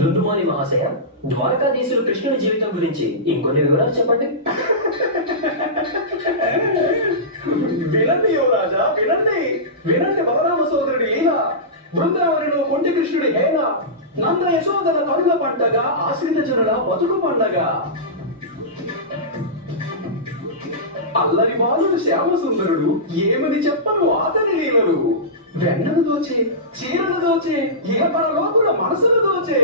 దుందుమాని మహాశయ, ద్వారకాధీశులు కృష్ణుడి జీవితం గురించి ఇంకొన్ని వివరాలు చెప్పండి. వినండి యువరాజా, వినండి. వినండి బలరామ సోదరుడి లీల. బృందావనిలో కొంటి కృష్ణుడి హేళ, నంద యశోదల కనుల పంటగా, ఆశ్రిత జనుల బతుకు పండగ. అల్లరి బాలుడు శ్యామసుందరుడు, ఏమని చెప్పను అతని లీలలు. వెన్నను దోచే, చీరలు దోచే, ఏ పరలోకుల మనసును దోచే.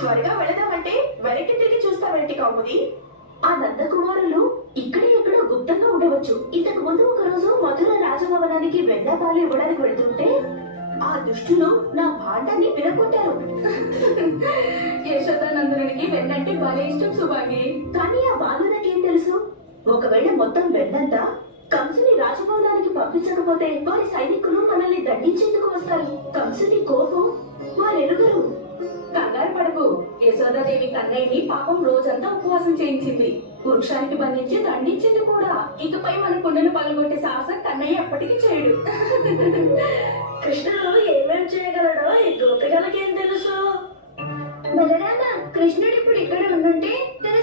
త్వరగా వెళదామంటే వెనక్కి తిరిగి చూస్తావేంటి కౌముది? ఆ నందకుమారులు ఇక్కడే ఎక్కడో గుప్తంగా ఉండవచ్చు. ఇంతకు ముందు ఒక రోజు మధుర రాజభవనానికి వెన్నపాలు ఇవ్వడానికి వెళ్తుంటే ఆ దుష్టులు నా భాండాన్ని విరగొట్టారు. యశోదానందనుడికి వెన్నంటే భలే ఇష్టం సుభాగి. కానీ ఆ బాలులకేం తెలుసు? ఒకవేళ మొత్తం వెన్నంతా కంసుని రాజభవనానికి పంపించకపోతే వారి సైనికులు మనల్ని దండించేందుకు వస్తారు. కంసుని కోపం వారెరుగరు. కంగారు పడకు, యశోదాదేవి కన్నయ్యని పాపం రోజంతా ఉపవాసం చేయించింది, వృక్షానికి బంధించి దండించింది కూడా. ఇకపై మన కుండను పలగొట్టే సాహసం కన్నయ్య ఎప్పటికీ చేయడు. కృష్ణుడు ఏమేం చేయగలడో ఈ గోపికలకేం తెలుసు? బలరామ, కృష్ణుడు ఇప్పుడు ఇక్కడ ఉండుంటే తన